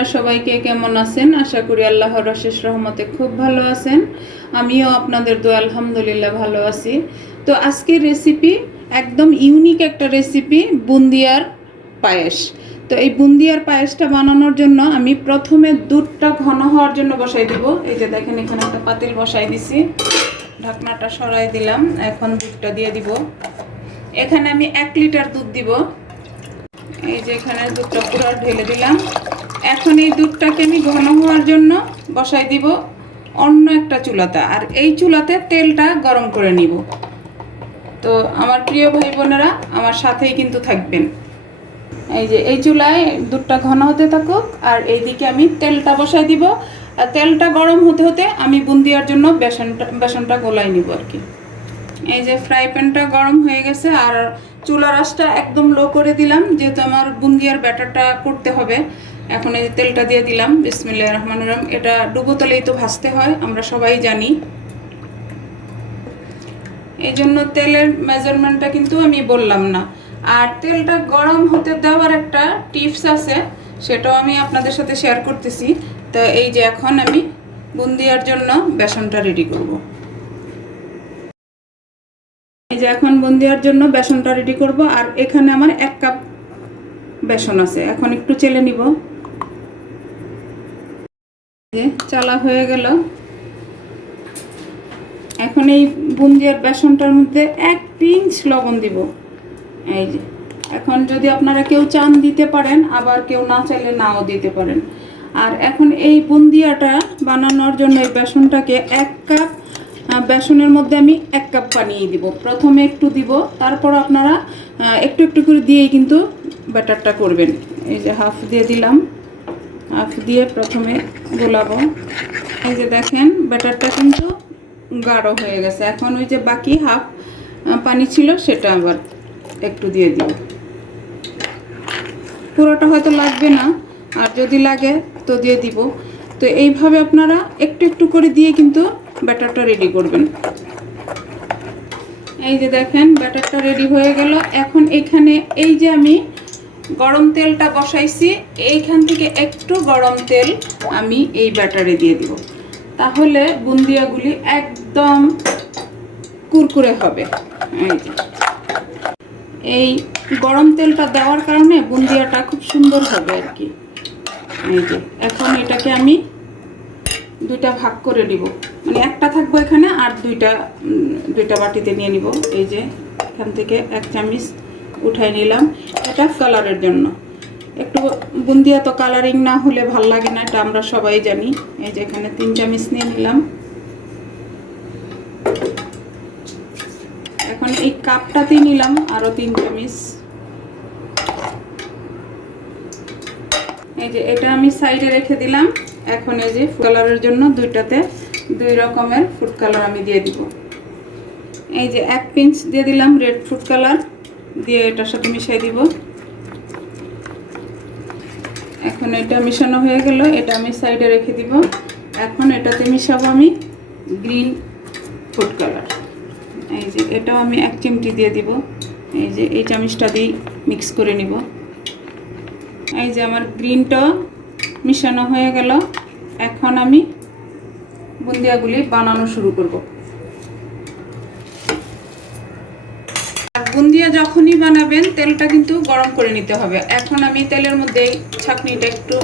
আপনারা সবাইকে কেমন আছেন? আশা করি আল্লাহর অশেষ রহমতে খুব ভালো আছেন। আমিও আপনাদের দোয়া আলহামদুলিল্লাহ ভালো আছি। তো আজকের রেসিপি একদম ইউনিক একটা রেসিপি বুন্দিয়ার পায়েস। তো এই বুন্দিয়ার পায়েসটা বানানোর জন্য আমি প্রথমে দুধটা ঘন হওয়ার জন্য বসাই দিব। এই যে দেখেন, এখানে একটা পাতিল বসাই দিছি। ঢাকনাটা সরাই দিলাম। এখন দুধটা দিয়ে দিব। এখানে আমি এক লিটার দুধ দিব। এই যে এখানে দুধটা পুরো ঢেলে দিলাম। এখন এই দুধটাকে আমি ঘন হওয়ার জন্য বসাই দিব অন্য একটা চুলাতে। আর এই চুলাতে তেলটা গরম করে নিব। তো আমার প্রিয় ভাই বোনেরা, আমার সাথেই কিন্তু থাকবেন। এই যে এই চুলায় দুধটা ঘন হতে থাকুক, আর এইদিকে আমি তেলটা বসাই দিব। আর তেলটা গরম হতে হতে আমি বুন্দিয়ার জন্য বেসনটা বেসনটা গোলাই নিব আর কি। এই যে ফ্রাই প্যানটা গরম হয়ে গেছে, আর চুলা আঁচটা একদম লো করে দিলাম, যেহেতু আমার বুন্দিয়ার ব্যাটারটা করতে হবে। এখন এই তেলটা দিয়ে দিলাম বিসমিল্লাহ রহমান রহম। এটা ডুবো তেলেই তো ভাজতে হয়, আমরা সবাই জানি। এই জন্য তেলের মেজারমেন্টটা কিন্তু আমি বললাম না। আর তেলটা গরম হতে দেওয়ার একটা টিপস আছে, সেটাও আমি আপনাদের সাথে শেয়ার করতেছি। তো এই যে এখন আমি বুন্দিয়ার জন্য বেসনটা রেডি করব। এই যে এখন বুন্দিয়ার জন্য বেসনটা রেডি করব, আর এখানে আমার এক কাপ বেসন আছে। এখন একটু চেলে নিব। চালা হয়ে গেল। এখন এই বুন্দিয়ার বেসনটার মধ্যে এক পিঞ্চ লবণ দিব। এই যে, এখন যদি আপনারা কেউ চান দিতে পারেন, আবার কেউ না চাইলে নাও দিতে পারেন। আর এখন এই বুন্দিয়াটা বানানোর জন্য এই বেসনটাকে এক কাপ বেসনের মধ্যে আমি এক কাপ পানি দিব। প্রথমে একটু দিব, তারপর আপনারা একটু একটু করে দিয়েই কিন্তু ব্যাটারটা করবেন। এই যে হাফ দিয়ে দিলাম। হাফ দিয়ে প্রথমে গোলাবো। এই যে দেখেন, ব্যাটারটা কিন্তু গাঢ় হয়ে গেছে। এখন ওই যে বাকি হাফ পানি ছিল, সেটা আবার একটু দিয়ে দিব পুরোটা হয়তো লাগবে না, আর যদি লাগে তো দিয়ে দিব। তো এইভাবে আপনারা একটু একটু করে দিয়ে কিন্তু ব্যাটারটা রেডি করবেন। এই যে দেখেন, ব্যাটারটা রেডি হয়ে গেল। এখন এখানে এই যে আমি গরম তেলটা বসাইছি। এইখান থেকে একটু গরম তেল আমি এই ব্যাটারে দিয়ে দিব। তাহলে বুন্দিয়াগুলি একদম কুরকুরে হবে। এই গরম তেলটা দেওয়ার কারণে বুন্দিয়াটা খুব সুন্দর হবে আর কি। এই যে, এখন এটাকে আমি দুইটা ভাগ করে নিব। মানে একটা থাকব এখানে আর দুইটা দুইটা বাটিতে নিয়ে নিব। এই যে, এখান থেকে এক চামচ উঠাই নিলাম। এটা কালারের জন্য। একটু বুন্দিয়া তো কালারিং না হলে ভালো লাগে না, এটা আমরা সবাই জানি। এই যে এখানে তিন চামচ নিয়ে নিলাম। এখন এই কাপটাতে নিলাম, আরও তিন চামচ। এই যে এটা আমি সাইডে রেখে দিলাম। এখন এই যে কালারের জন্য দুইটাতে দুই রকমের ফুড কালার আমি দিয়ে দিব। এই যে এক পিঞ্চ দিয়ে দিলাম রেড ফুড কালার দিয়ে এটার সাথে মিশাই দিব। এখন এটা মিশানো হয়ে গেল, এটা আমি সাইডে রেখে দিব। এখন এটাতে মিশাবো আমি গ্রিন ফুড কালার। এই যে, এটাও আমি এক চিমটি দিয়ে দিব। এই যে, এই চামচটা দিয়ে মিক্স করে নিব। এই যে, আমার গ্রিনটা মিশানো হয়ে গেল। এখন আমি বুন্দিয়াগুলি বানানো শুরু করব। বুন্দিয়া যখনই বানাবেন, তেলটা কিন্তু গরম করে নিতে হবে। এখন আমি তেলের মধ্যে ছাঁকনিটা একটু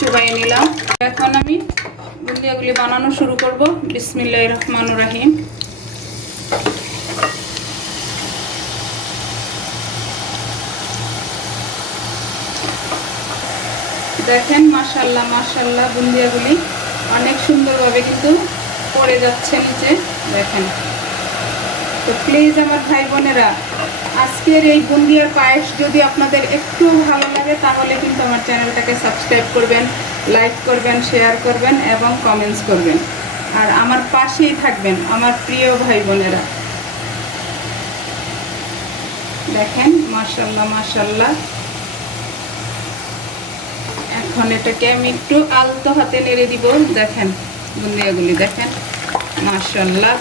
চুবাইয়ে নিলাম। এখন আমি বুন্দিয়াগুলি বানানো শুরু করব। বিসমিল্লাহ রহমান রাহিম। দেখেন মাশাল্লাহ মাশাল্লাহ বুন্দিয়াগুলি অনেক সুন্দরভাবে কিন্তু পড়ে যাচ্ছে নিচে। দেখেন। তো প্লিজ আমার ভাই বোনেরা, আজকের এই বুন্দিয়ার পায়েস যদি আপনাদের একটু ভালো লাগে, তাহলে কিন্তু আমার চ্যানেলটাকে সাবস্ক্রাইব করবেন লাইক করবেন শেয়ার করবেন এবং কমেন্টস করবেন। আর আমার পাশেই থাকবেন আমার প্রিয় ভাই বোনেরা। দেখেন, মাশাল্লাহ মাশাল্লাহ। এখন এটাকে আমি একটু আলতো হাতে নেড়ে দিব। দেখেন, বুন্দিয়াগুলি দেখেন, মাশাল্লাহ।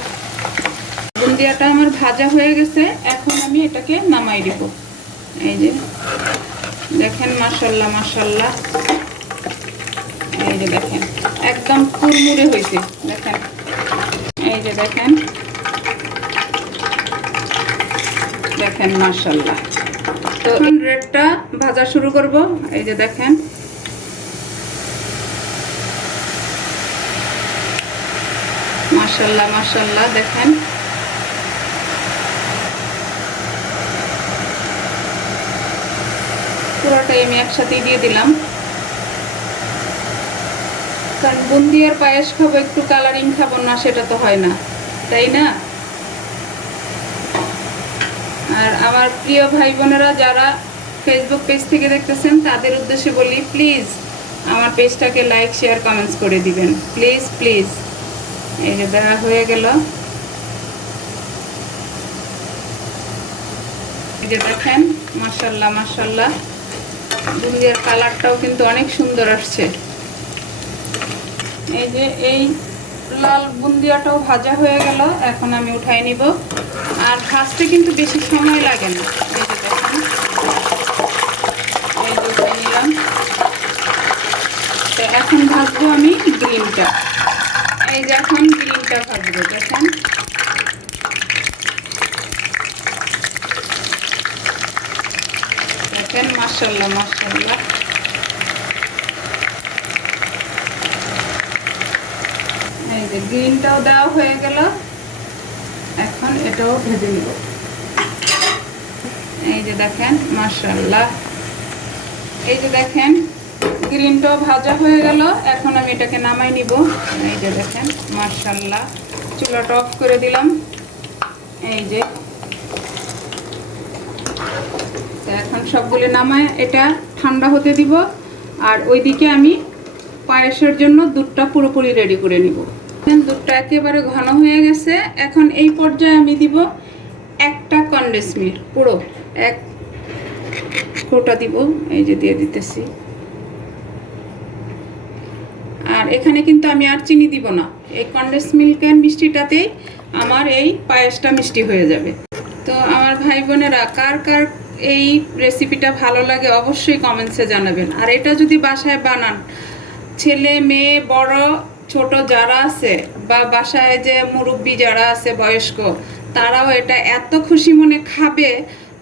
বুন্দিয়াটা আমার ভাজা হয়ে গেছে, এখন আমি এটাকে নামাই দিব। এই যে, দেখেন, মাশাল্লাহ মাশাল্লাহ। এই যে দেখেন, একদম কুরমুরে হয়েছে, দেখেন। এই যে দেখেন। দেখেন মার্শাল্লাহ তো রেডটা ভাজা শুরু করব। এই যে দেখেন। মার্শাল্লাহ মার্শাল্লাহ দেখেন। পুরোটাই আমি একসাথেই দিয়ে দিলাম। কারণ বুন্দিয়ার পায়েস খাব, একটু কালারিং খাব না, সেটা তো হয় না। তাই না? আর আমার প্রিয় ভাই বোনেরা যারা ফেসবুক পেজ থেকে দেখতেছেন, তাদের উদ্দেশ্যে বলি প্লিজ আমার পেজটাকে লাইক শেয়ার কমেন্টস করে দিবেন। প্লিজ প্লিজ এই যে দেওয়া হয়ে গেল। এই যে দেখেন মাসাল্লাহ মাসাল্লাহ বুন্দিয়ার কালারটাও কিন্তু অনেক সুন্দর আসছে। এই যে এই লাল বুন্দিয়াটাও ভাজা হয়ে গেল, এখন আমি উঠাই নিব। আর ভাজতে কিন্তু বেশি সময় লাগে না। এই এখন ভাজবো আমি গ্রিনটা। এই যে এখন গ্রিনটা ভাজবো, দেখেন। দেখেন মাসাল্লাহ মাসাল্লাহ এই যে গ্রিনটাও দেওয়া হয়ে গেল। এখন এটাও ভেজে নিব। এই যে দেখেন মার্শাল্লাহ এই যে দেখেন, গ্রিনটাও ভাজা হয়ে গেল। এখন আমি এটাকে নামাই নিব। এই যে দেখেন মার্শাল্লাহ চুলাটা অফ করে দিলাম। এই যে এখন সবগুলো নামায়, এটা ঠান্ডা হতে দিব, আর ওইদিকে আমি পায়েসের জন্য দুধটা পুরোপুরি রেডি করে নিব। দুধটা একেবারে ঘন হয়ে গেছে। এখন এই পর্যায়ে আমি দিব একটা কন্ডেন্স মিল্ক পুরো এক কোটা দিব, এই যে দিয়ে দিতেছি। আর এখানে কিন্তু আমি আর চিনি দিব না। এই কন্ডেন্স মিল্কের মিষ্টিটাতেই আমার এই পায়েসটা মিষ্টি হয়ে যাবে। তো আমার ভাই বোনেরা, কার কার এই রেসিপিটা ভালো লাগে অবশ্যই কমেন্টসে জানাবেন। আর এটা যদি বাসায় বানান, ছেলে, মেয়ে, বড়, ছোট যারা আছে বা বাসায় যে মুরব্বী যারা আছে, বয়স্ক, তারাও এটা এত খুশি মনে খাবে,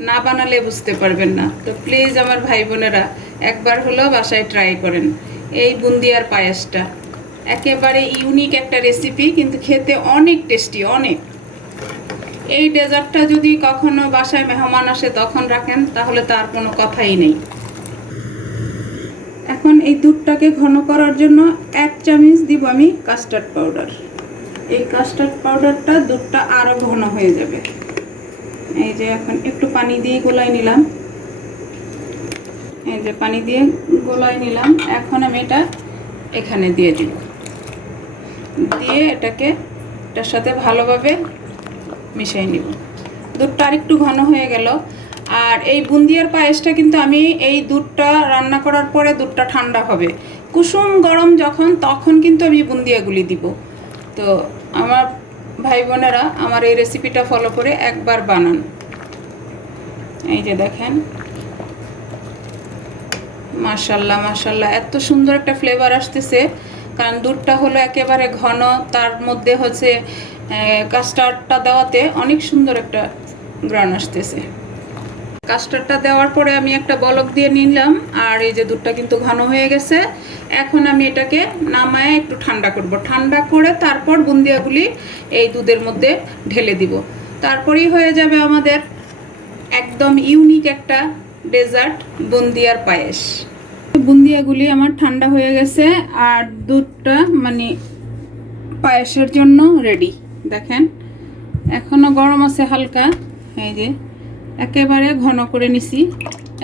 না বানালে বুঝতে পারবেন না। তো প্লিজ আমার ভাই বোনেরা, একবার হলেও বাসায় ট্রাই করেন এই বুন্দিয়ার পায়েসটা। একেবারে ইউনিক একটা রেসিপি কিন্তু খেতে অনেক টেস্টি অনেক। এই ডেজার্টটা যদি কখনো বাসায় মেহমান আসে তখন রাখেন, তাহলে তার কোনো কথাই নেই। এখন এই দুধটাকে ঘন করার জন্য এক চামচ দিব আমি কাস্টার্ড পাউডার এই কাস্টার্ড পাউডারটা দুধটা আরও ঘন হয়ে যাবে। এই যে এখন একটু পানি দিয়ে গোলাই নিলাম। এই যে পানি দিয়ে গোলাই নিলাম। এখন আমি এটা এখানে দিয়ে দিব। দিয়ে এটাকে, এটার সাথে ভালোভাবে মিশিয়ে নিব। দুধটা আরেকটু ঘন হয়ে গেল। আর এই বুন্দিয়ার পায়েসটা কিন্তু আমি এই দুধটা রান্না করার পরে দুধটা ঠান্ডা হবে। কুসুম গরম যখন, তখন কিন্তু আমি বুন্দিয়াগুলি দিব। তো আমার ভাই বোনেরা আমার এই রেসিপিটা ফলো করে একবার বানান। এই যে দেখেন। মাশাল্লাহ মাশাল্লাহ, এত সুন্দর একটা ফ্লেভার আসতেছে। কারণ দুধটা হলো একেবারে ঘন, তার মধ্যে হচ্ছে কাস্টার্ডটা দেওয়াতে অনেক সুন্দর একটা গ্রান আসতেছে। কাস্টার্ডটা দেওয়ার পরে আমি একটা বলক দিয়ে নিলাম, আর এই যে দুধটা কিন্তু ঘন হয়ে গেছে। এখন আমি এটাকে নামায় একটু ঠান্ডা করব। ঠান্ডা করে তারপর বুন্দিয়াগুলি এই দুধের মধ্যে ঢেলে দিব। তারপরেই হয়ে যাবে আমাদের একদম ইউনিক একটা ডেজার্ট বুন্দিয়ার পায়েস। বুন্দিয়াগুলি আমার ঠান্ডা হয়ে গেছে, আর দুধটা মানে পায়েসের জন্য রেডি দেখেন। এখনও গরম আছে হালকা, এই যে। একেবারে ঘন করে নিছি।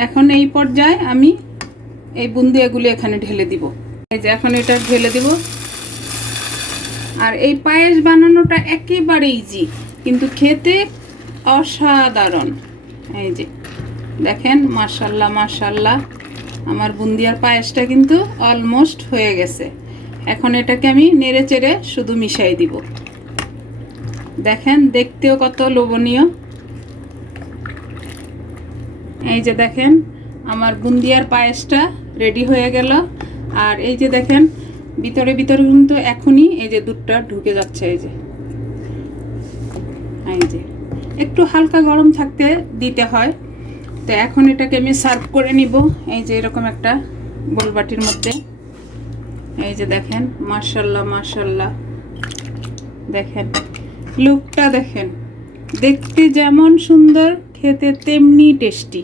এখন এই পর্যায়ে আমি এই বুন্দিয়াগুলি এখানে ঢেলে দিব। এই যে, এখন এটা ঢেলে দিব। আর এই পায়েস বানানোটা একেবারে ইজি কিন্তু খেতে অসাধারণ। এই যে, দেখেন মার্শাল্লাহ মার্শাল্লাহ আমার বুন্দিয়ার পায়েসটা কিন্তু অলমোস্ট হয়ে গেছে। এখন এটাকে আমি নেড়ে চেড়ে শুধু মিশাই দিব। দেখেন, দেখতেও কত লোভনীয়। এই যে দেখেন, আমার বুন্দিয়ার পায়েসটা রেডি হয়ে গেল। আর এই যে দেখেন, ভিতরে ভিতরে কিন্তু এখনই এই যে দুধটা ঢুকে যাচ্ছে, এই যে। এই যে, একটু হালকা গরম থাকতে দিতে হয়। তো এখন এটাকে আমি সার্ভ করে নিব। এই যে এরকম একটা বোলবাটির মধ্যে। এই যে দেখেন মার্শাল্লাহ মার্শাল্লাহ দেখেন। লুকটা দেখেন। দেখতে যেমন সুন্দর, খেতে তেমনি টেস্টি।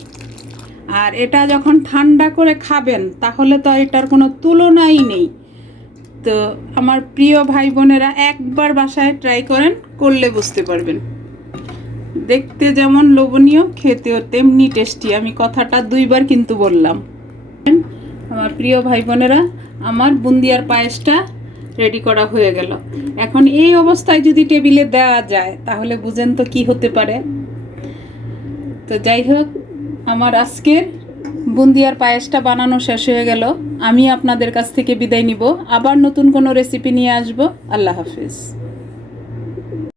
আর এটা যখন ঠান্ডা করে খাবেন, তাহলে তো এটার কোনো তুলনাই নেই। তো আমার প্রিয় ভাই বোনেরা একবার বাসায় ট্রাই করেন, করলে বুঝতে পারবেন। দেখতে যেমন লোভনীয়, খেতেও তেমনি টেস্টি। আমি কথাটা দুইবার কিন্তু বললাম। আমার প্রিয় ভাই বোনেরা আমার বুন্দিয়ার পায়েসটা রেডি করা হয়ে গেল। এখন এই অবস্থায় যদি টেবিলে দেওয়া যায়, তাহলে বুঝেন তো কি হতে পারে। তো যাই হোক, আমার আজকের বুন্দিয়ার পায়েসটা বানানো শেষ হয়ে গেল। আমি আপনাদের কাছ থেকে বিদায় নিব। আবার নতুন কোনো রেসিপি নিয়ে আসব। আল্লাহ হাফিজ।